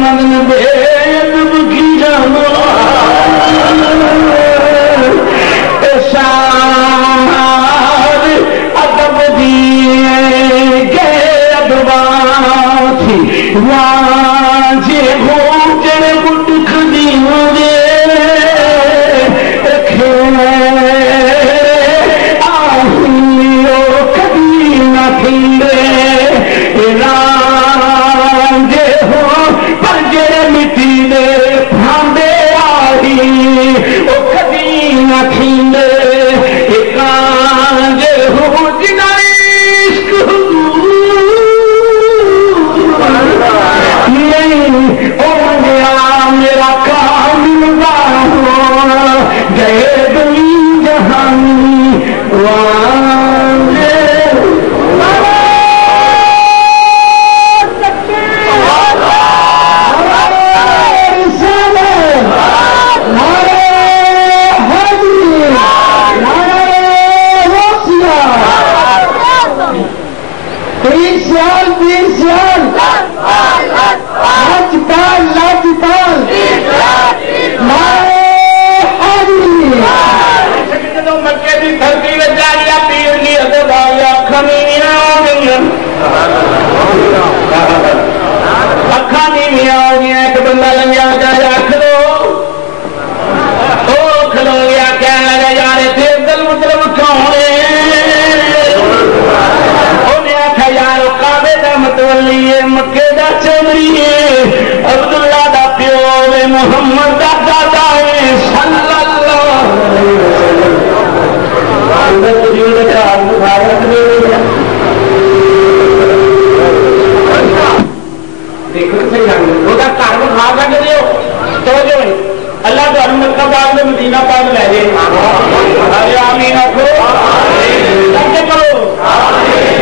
فرماندے نے بے ادب کی جانو شان ادب دیے گئے ادبا تھی واجے ہو جڑے گٹ کھدی ہوئے مکے دا چمڑی عبداللہ دا پیو محمد دا دادا صلی اللہ اللہ تو مکہ پاک میں مدینہ پاک لے جائے آمین آخو کرو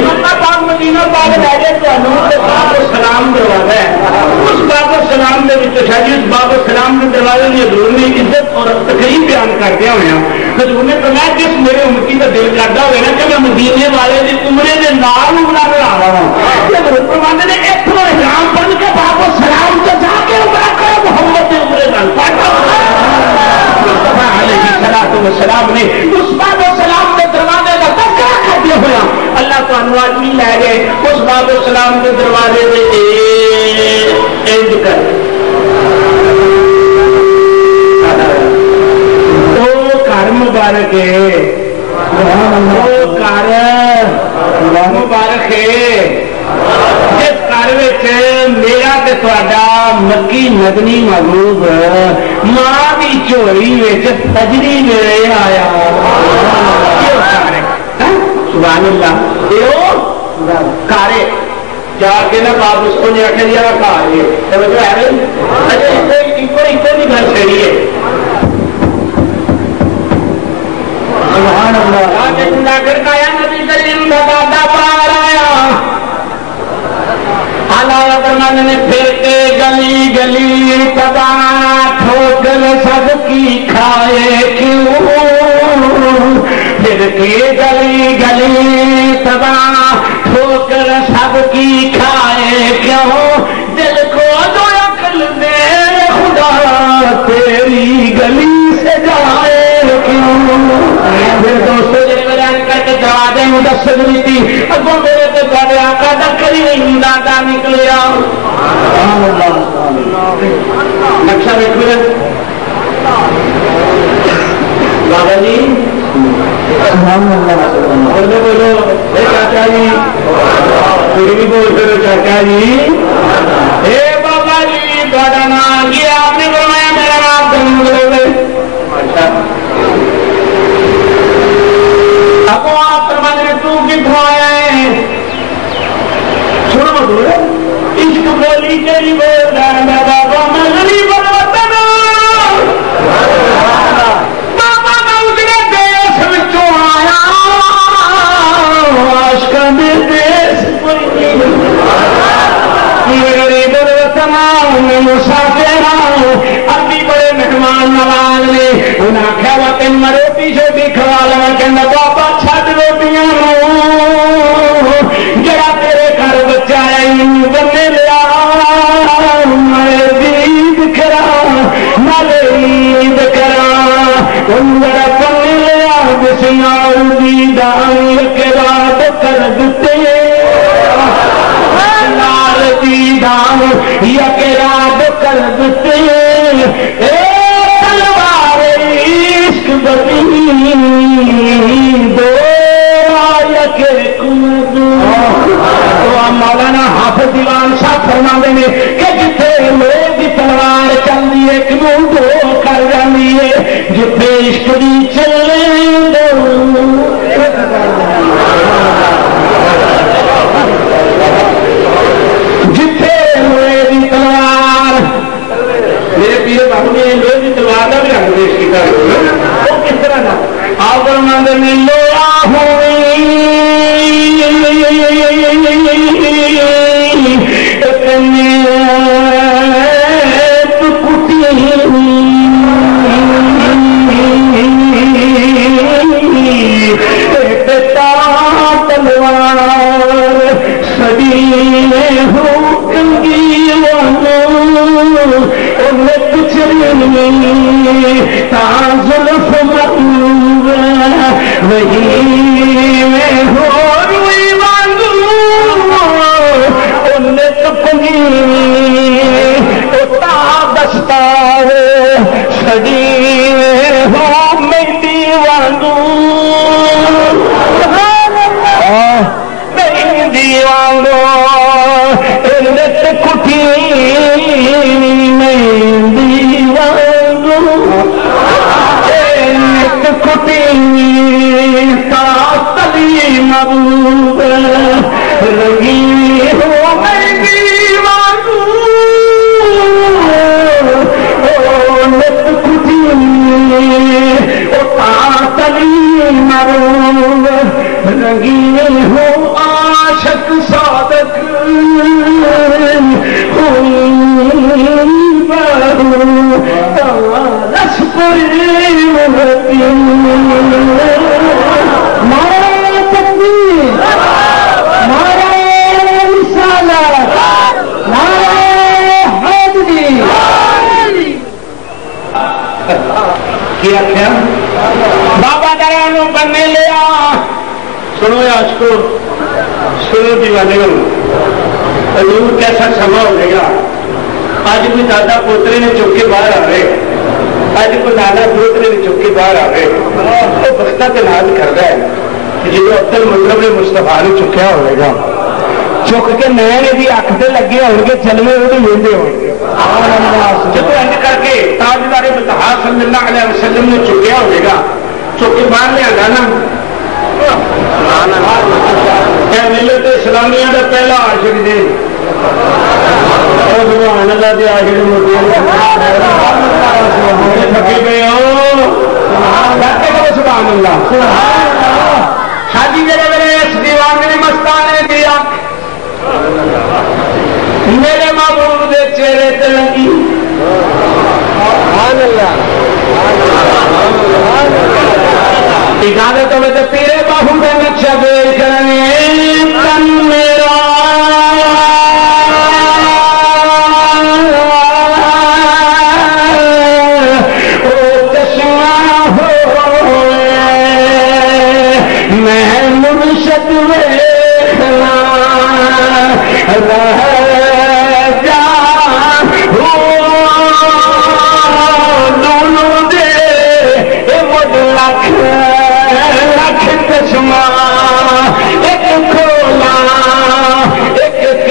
مکہ پاک مدینہ پاک لے جائے تو باب السلام دروازہ ہے اس باب السلام کے شاید اس باب السلام کے دروازے میں حضور نے عزت اور تقریب بیان کردیا ہوا حضور نے فرمایا جس میرے امتی کا دل کرتا ہوئے نا کہ میں مدینے والے کی عمرے کے نال عمرہ کرا رہا ہوں حضور فرماتے نے اتوں احرام بن کے باب السلام سے جا کے عمرہ کرو محمد کے عمرے نال السلام نے اس باب السلام کے دروازے کا تذکرہ کر دیا ہوا اللہ تو آدمی لے گئے اس باب السلام کے دروازے سے انج کر وہ گھر مبارک ہے وہ گھر مبارک ہے جس گھر میرا تے تہاڈا مکی مدنی محبوب ماں کی چوری تجری لے آیا سبحان اللہ کارے جا کے نا باپ اس کو نہیں آخر جا کارے گھر چڑی ہے کھڑکایا نبی کریم کا دادا پار آیا فرمانے نے پھر کے گلی گلی تبا ٹھوکر سب کی کھائے کیوں پھر کے گلی گلی تبا ٹھوکر سب کی کھائے کیوں دل کو دو عقل دے خدا تیری گلی سے جائے کیوں پھر دوستوں دروازے مدثر نہیں تھی اگوں میرے تے بڑے آقا دا کری نہیں دادا نکلیا نقشہ دیکھو بابا جی بولو بولو چاچا جی پھر بھی بول پھر چاچا جی اے بابا جی بڑا نام یہ آپ نے فرمایا میرا نام اب آپ فرمانے تو کتوں آیا ہے سنو مدور عشق بولی تیری بول رہا بابا میں غریب الوطن بابا میں اجڑے دیش وچوں آیا عاشقاں دے دیش غریب الوطن میں مسافر ابھی بڑے مہمان نواز نے انہیں آخیا وا تین میں روٹی شوٹی کھوا لوا کہنا بابا چھڈ روٹیاں جڑا تیرے گھر بچہ ہے بنے لیا حافظ دیوان صاحب فرماتے ہیں کہ جتنے لوگ کی تلوار چلتی ہے کیوں دو کر جاتی ہے جتنے عشق دی چلے جتنے لوہے کی تلوار میرے پیے بابو نے لوہے کی تلوار کا بھی رنگ پیش کیا وہ کس طرح کا آپ فرماتے ہیں لوہا ہوئی بابا درانو بننے لیا سنو عاشقو سنو دیوانے حضور کیسا سما ہو جائے گا اج کوئی دادا پوترے نے چک کے باہر آ رہے اج کوئی نانا پوترے نے چک کے باہر آ رہے وہ بختہ کے ناز کرتا ہے جب عبد المطلب نے مصطفیٰ نے چکیا ہوئے گا چک کے نئے بھی اکھ سے لگے ہو گے چلنے وہ بھی لیندے ہو گے جب انج کر کے تاجدار مطہر صلی اللہ علیہ وسلم نے چکیا ہوئے گا چک کے باہر لیا نا ملت اسلامیہ کا پہلا عاشق دے سبحان اللہ دے عاشق تھکے پے ہو سبحان اللہ شادی میرے میرے اس دیوان نے مستانے دیا میرے محبوب دے چہرے تے لگی اجازت ہوئے تو پیرے باہو کا نقشہ دیکھ کرنے تن میرا او چشمہ ہو میں مرشد ویخنا رہ جا دونوں دے مجھ لکھ چشمہ ایک کھولا ایک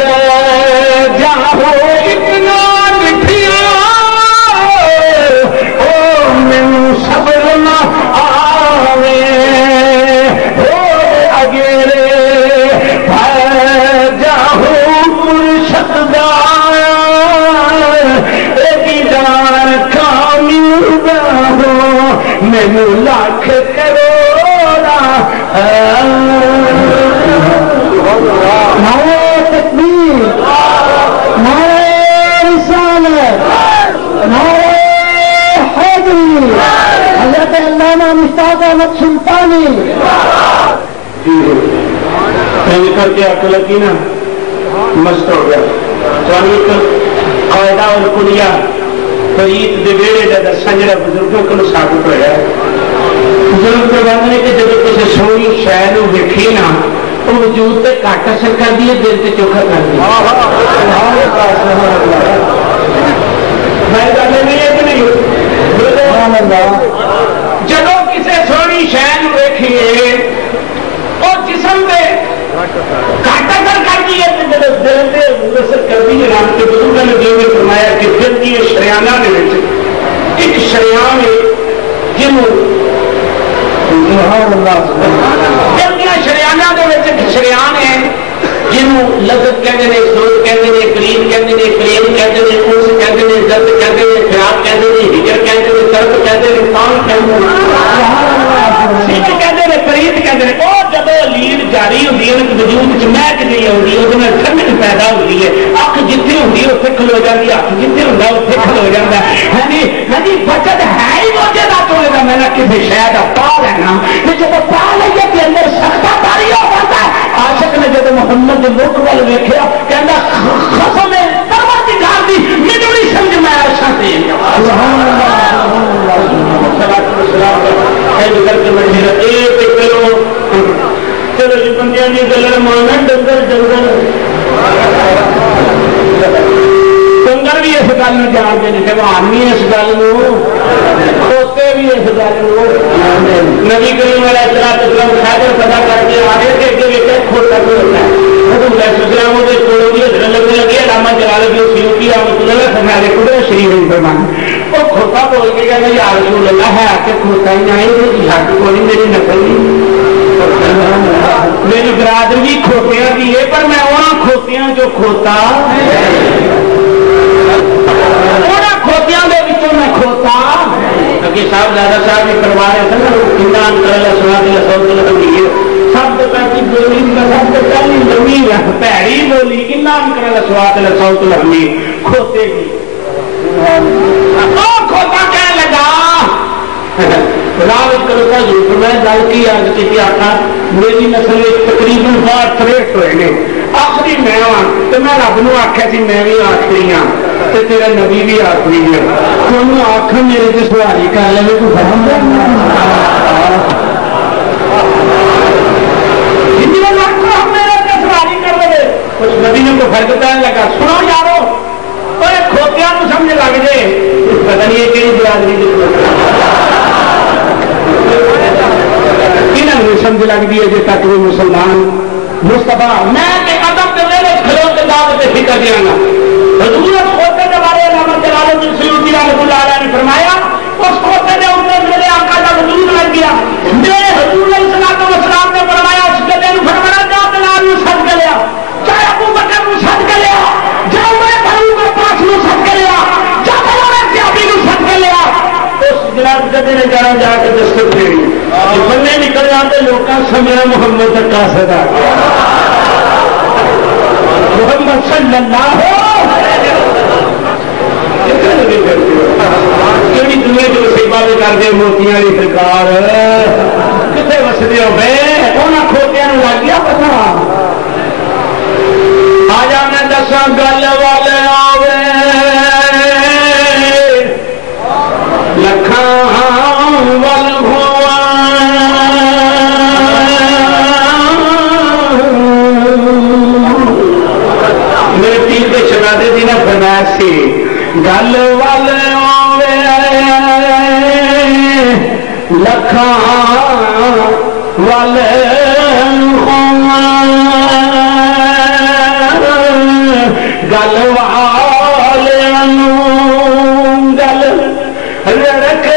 جاؤ اتنا لکھیا او من صبر نہ آوے او اگیرے جاؤ مرشد دار ایک دار کامل ہو مینو لاکھ کرو تکبیر نعرہ رسالت نعرہ حیدری حضرت علامہ مشتاق احمد سلطانی کر کے آ کے لگی نا مست ہو گیا قاعدہ اور کلیا فرید دے ویڑے کا دساں جڑا بزرگوں کو ثابت ہوا ہے بزرگ کے بعد نے کہ جب کسی سونی شہر ویکھی نا وہ وجود سے کٹ اثر کر دی دل سے چوکھا کر دی جب کسی سونی شہر ویکھیے اور جسم سے کٹ اثر کر دی جب دل سے شریان ہے جنوں شریانہ شریان ہے جنوں لذت کہتے ہیں، سوچ کہتے ہیں، کریم کہتے ہیں، کریم کہتے ہیں، انس کہتے ہیں، درد کہتے ہیں، خیال کہتے ہیں، ہجر کہتے ہیں، درد کہتے ہیں، کام کہتے ہیں، سیٹ کہتے ہیں، پریت کہتے ہیں۔ اور جب لیڈ جاری ہوتی ہے وجود چ مہک جی آتی ہے وہ ٹھنڈک پیدا ہوتی ہے، اک جتنے ہوتی ہے اتنے کھلو جاتی ہے، ہاتھ جتنے ہوتا اتنے کھلو جاتا ہے۔ ہاں جی بچت ہے ہی موجے کا چولہے کا، میں کسی شہر کا پا لینا جب پا لئیے کہ اندر سختا تاری ہو جاتا ہے۔ عاشق نے جب محمد کے لوک وال ویکھیا کہندا قسم ہے پروردگار دی مینوں نہیں سمجھ میں عرشاں تے سبحان اللہ صلوات و سلام ہے کر کے میں اے تے چلو جی بندیاں دی گل مانن ڈنگر ڈنگر بھی اس گل میں جانتے ہیں، حیوان بھی اس گل کھوتے بھی اس گل نبی کریم علیہ السلام خیبر پتا کر کے آ رہے تھے کہ بیٹا کھوتا کوئی ہوتا ہے اسلام کے کوڑوں کی حضرت لگنے لگی علامہ جلال الدین سیوطی رحمۃ اللہ فرماتے خدا شریف نہیں فرمانا وہ کھوتا بول کے کہنا یا رسول اللہ ہے کہ کھوتا ہی نہیں ہٹ کو نہیں میری نقل نہیں میری برادری کھوتیاں کی ہے پر میں وہاں کھوتیاں جو کھوتا کھوتیاں میں کھوتا کیونکہ صاحب دادا صاحب بھی کروا رہے تھے نا سب سے پہلی بولی سب سے پہلی لمبی پیڑی بولی کنا سواد سوت لمبی کھوتے کی کھوتا کہنے لگا راوت کرتا جھوٹ میں گل کی آج کی آخا میری نسل تقریباً 63 ہوئے نے آخری میں ہاں تو میں رب نو آخیا سی میں بھی آخری ہاں تو تیرا نبی بھی آخری ہے تمہیں آخ میرے سے سواری کر لے تو فہم سواری کر لے اس نبی نے کو فرق پہن لگا سنو یارو کھوتیا تو سمجھ لگ جائے پتہ نہیں ہے کہ برادری سمجھ لگتی ہے جی تک وہ مسلمان مستفا میں قدم کے میرے کھلو کے دعوت فکر دیا گا حضور اس کھوتے کے بارے علامہ جلال الدین سیوطی رحمۃ اللہ علیہ نے فرمایا اس کھوتے کے اوپر میرے آقا کا وجود لگ گیا میرے حضور علیہ السلام نے فرمایا اس گدے نے فرمایا جا بلال نو سد کے لیا چاہے ابو بکر نو سد کے لیا جا عمر فاروق پاس نو سد کے لیا جا بلال صحابی نو سد کے لیا اس جناب گدے نے جا کے دستک پھیری بندے نکل جاتے لوگ سمجھا محمد کا صدا محمد صلی اللہ کہڑی دنیا جو سیوا بھی کرتے موتیاں کی سرکار کتنے وسدے ہو گئے انہوں کھوتیاں لگ گیا پتا آ جا میں دسا گل والے آوے لکھاں ول سی گل وال لکھاں وال گل وال گل رکھ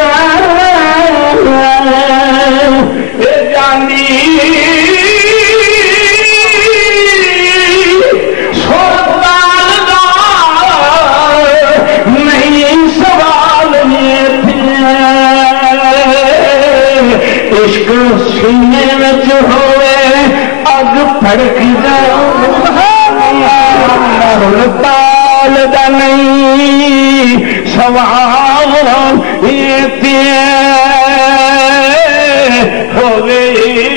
جانی سینے میں ہوئے اگ پھڑک جاؤ تال دا نہیں سوال ہوئے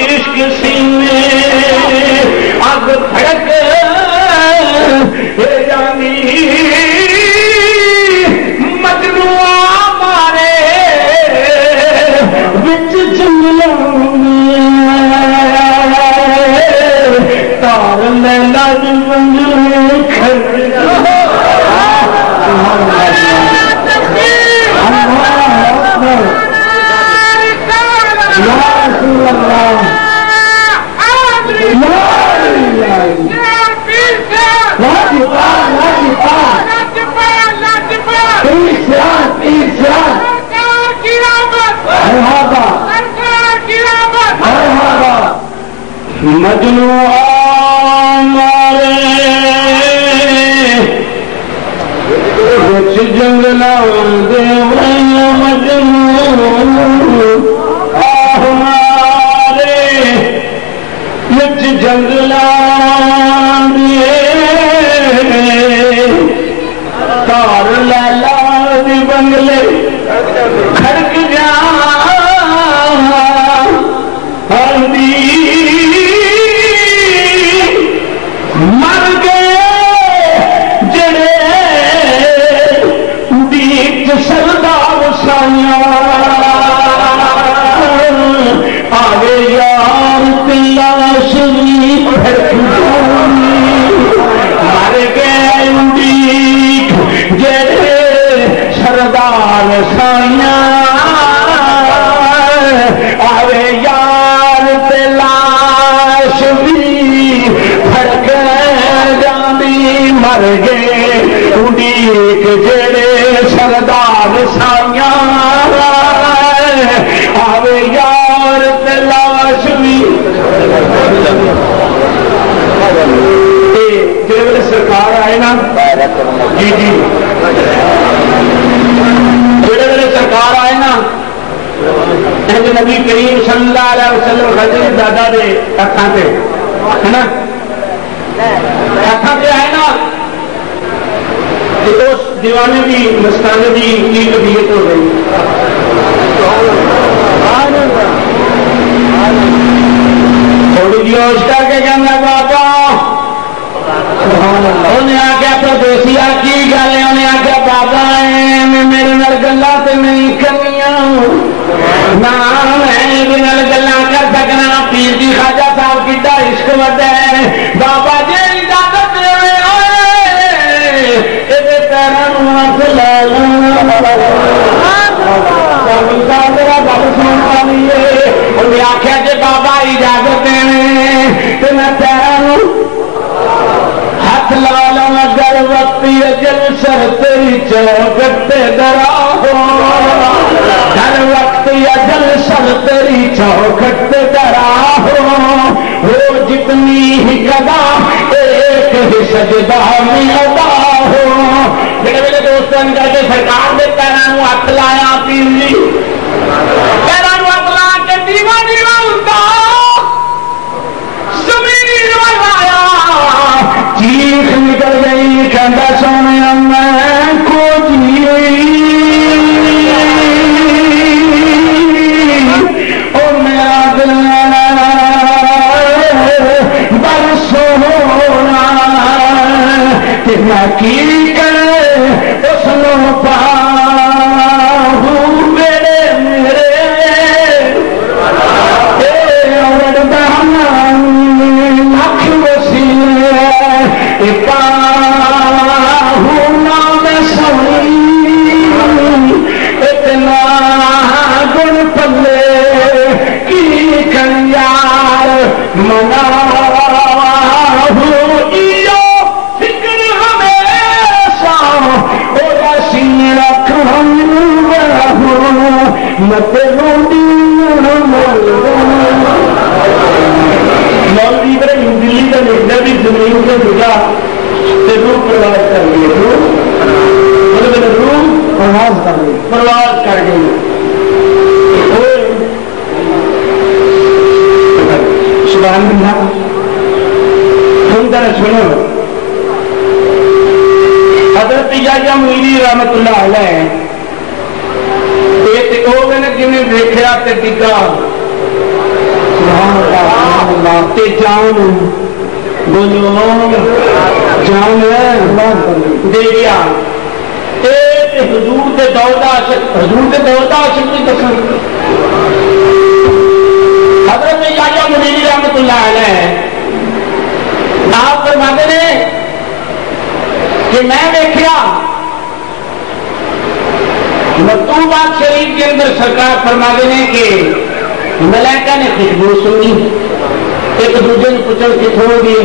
عشق سینے اگ پھڑک جانی مجنو مارے بچ جنگلوں تار لیلا مجنو مارے جنگل دے مجنو مارے جنگل تار لالا دی بنگلے کھڑک جا مر گئے جڑے بیچ سردار سائیاں آگے یار تلاش مر گئے بیچ جڑے سردار سائیاں آگے یار تلاش بھی پھڑک جاندی مر گئے اڈیک جڑے سردار سائیاں آوے یار تلاش بھی جڑے سرکار آئے نا جی جی جڑے سرکار آئے نا نبی کریم صلی اللہ علیہ وسلم حضرت دادا دے ہاتھوں سے ہے نا ہاتھوں سے آئے نا اس دیوانے کی مستانے کی طبیعت ہو گئی تھوڑی جی ہوش کر کے کہنا بابا انہیں آخیا پردیسی آ کی گل ہے انہیں آخیا بابا میرے نال گلا تو نہیں کرنیاں نہ میں گلا کر سکنا پیر جی خواجہ صاحب کیڈا عشق وڈا ہے بابا جی اجازت دے پیروں ہاتھ لے انہیں آخیا جی بابا اجازت دینے تو میں پیروں ہاتھ لا لوا گر وقت اجل سر تیری چوکھٹ درا ہو ہر وقت اجل سر تیری چوکھٹ درا ہو جتنی ہی گدا ایک ہی سجدہ میں ادا ہو میرے میرے دوستوں کر کے سرکار کے پیروں ہاتھ لایا پیر جی پیروں ہاتھ لا کے دیوا دیوا ہوتا زمین لایا چیخ نکل گئی کہندا سونے میں کو جی او میرا دل بر سونا کہ میں کی کرے اس نو پاؤں میرے اور دانا لکھ وسیلے نام سونی اتنا گن پلے کی کنیار منا فکر ہمیشہ اور سین رکھ ہم مت روڈی مولوی ابراہیم دلی کا لکھنا بھی زمین سے جگہ روح پرواز کر گئی روح پرواز کر گئی سبحان اللہ تم ذرا سنو حضرت یحییٰ مویری رحمت اللہ علیہ جنہیں دیکھا تے ڈگا تے جان بولو جان دے گیا حضور کے دور کا عاشق بھی دسن حضرت یحییٰ مویری رحمت اللہ علیہ آپ فرماتے ہیں کہ میں دیکھا مکتوبات شریف کے اندر سرکار فرماتے ہیں کہ ملائکہ نے خوشبو سنی ایک دوسرے نے پوچھا کتوں ہوگی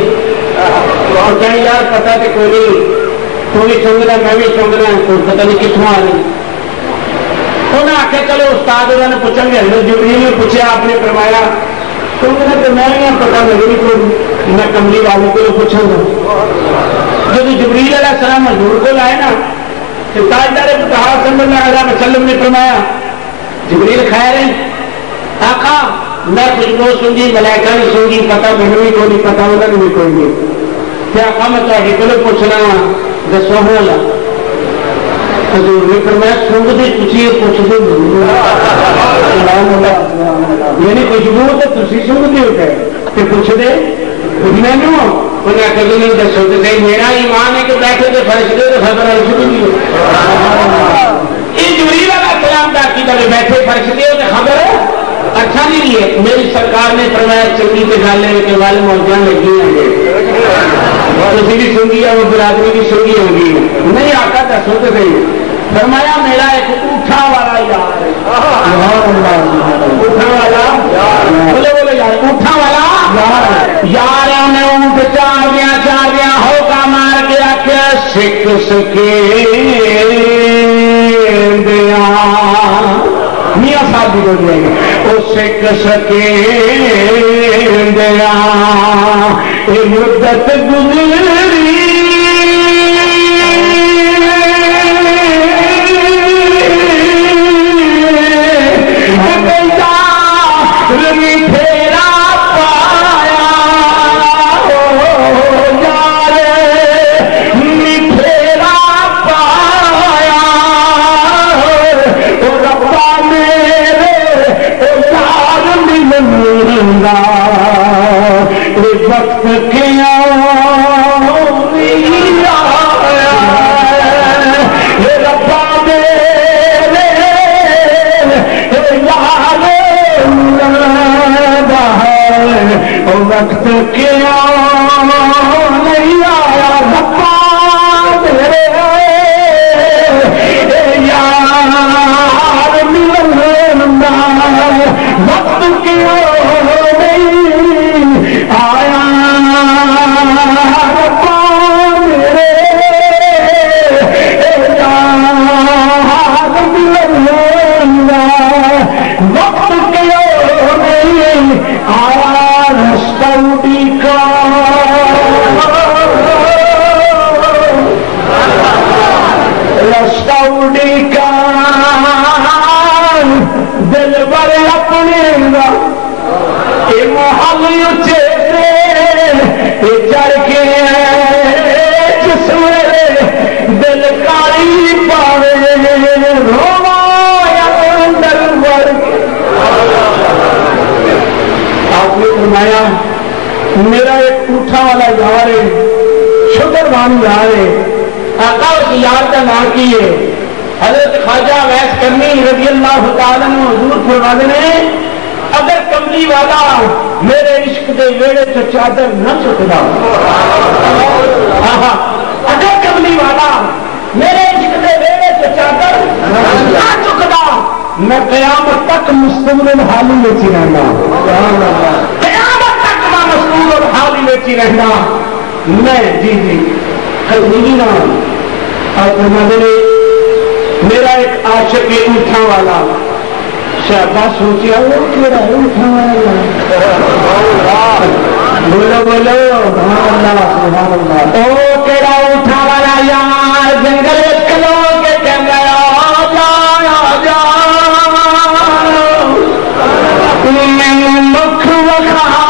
اور کہیں یار پتا کہ کوئی بھی سنگ رہا میں بھی سنگ رہا کوئی پتہ نہیں کتوں آ رہی انہیں آخر چلو استاد انہوں نے پوچھا گے حضرت جبریل نے پوچھا آپ نے فرمایا تو میں پتا لگے میں کملی والے کو پوچھوں گا جب جبریل علیہ السلام حضور کو لائے نا تو تاجدار مطہر صلی اللہ علیہ وسلم نے فرمایا جبریل خیر ہے آقا میں خوشبو سنگی ملائکہ نے سنگی پتا مینوں بھی کوئی نہیں پتا انہوں نے بھی کوئی نہیں کیا آقا میں تھوڑے کو پوچھنا وا دسو ہولا حضور نے فرمایا سنگتے تھی پوچھتے یعنی خوشبو تو تھی سنگتے ہو گئے تو پوچھتے مینو انہیں کبھی نہیں دسو تو صحیح میرا ایمان ہے کہ بیٹھے تو فرشتے تو خبر آئی سنگی یہ جبریل علیہ السلام کا عقیدہ میں بیٹھے فرشتے تو خبر اچھا نہیں ہے میری سرکار نے فرمایا چنگی کے گالے کے والے موجودہ لگی ہیں تھی بھی سنگی ہے وہ برادری بھی سنگی ہوگی نہیں آتا دسو تو صحیح فرمایا میرا ایک اٹھا والا یار ہے اٹھا والا بولے بولے یار اٹھا والا یار نے اونٹ چار دیا ہوگا مار کے آخیا سکھ سکے میاں صاحب بھی بول رہے ہیں وہ سکھ سکے دیا یہ مدت گزری وقت کیا نہیں آیا بپا میرے یار ملنا وقت کیا نہیں آیا بپا میرے یار ملنا وقت کیا نہیں آیا دل بر اپنے محل اچھے چڑھ کے جس میرے دل کاری پاوے روا اندر بڑھ آپ نے فرمایا میرا ایک اٹھا والا یار ہے شکر بان یار ہے آقا اس یار کا نام کی ہے حضرت خواجہ ویس کرنی رضی اللہ تعالیٰ عنہ حضور فرماتے ہیں اگر کملی والا میرے عشق دے ویڑے تو چادر نہ چکتا اگر کملی والا میرے عشق دے ویڑے تو چادر نہ چکتا میں قیامت تک مستقبل حالی میں چی رہنا قیامت تک میں مستقبل حالی میں چی رہنا میں جی خزنی نام اور فرماتے ہیں میرا ایک عاشق اٹھا والا شہباز سوچیا وہ کیڑا ہے اٹھا والا بولو بولو سبحان اللہ او کیڑا اٹھا والا یار جنگل کلو کے کہنا جا میں مکھ وکھا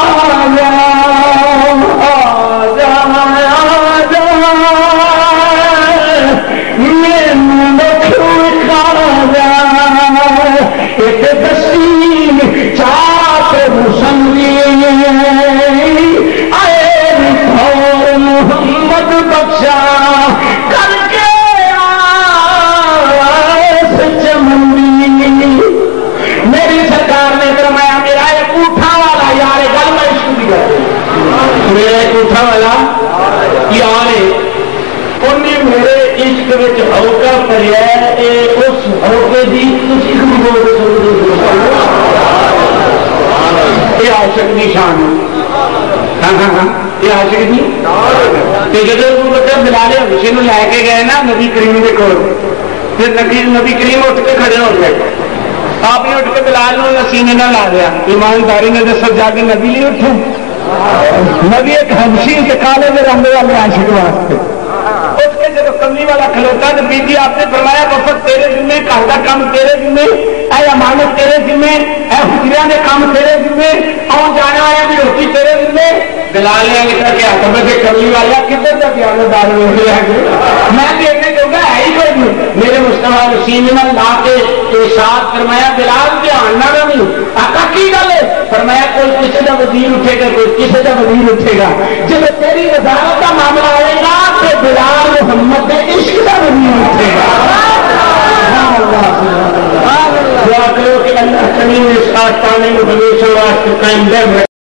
بلال حبشی لے کے گئے نا نبی کریم کے کول نبی کریم اٹھ کے کھڑے ہو گئے آپ نے اٹھ کے بلال سینے نہ لا دیا. ایمانداری نے دسو جا کے نبی نہیں اٹھے؟ نبی ایک حبشی کالے میں رنگ والے عاشق واسطے اٹھ کے جب کملی والا کھلوتا تو بی بی آپ نے فرمایا وفد تیرے ذمے، گھر کا کام تیرے ذمے، اے امانت تیرے ذمے، اے حجرے نے کام تیرے ذمے، آؤ جانا آیا بھی روٹی تیرے ذمے. بلال نے لکھا کہ حکم سے کملی والا کدھر تک دار ہو گیا میں دیکھنے جو گا ہے ہی کوئی نہیں. میرے مصطفیٰ رسیم نے لا کے ارشاد فرمایا بلال دھیان نہ رہی. آقا کی گل ہے؟ فرمایا کوئی کسی کا وزیر اٹھے گا، کوئی کسی کا وزیر اٹھے گا. جب تیری وزارت کا معاملہ آئے گا تو بلال محمد کے عشق کا وزیر اٹھے گا. دعا کرو کہ اللہ کریم اس آستانے میں ہمیشہ واسطے قائم رکھے.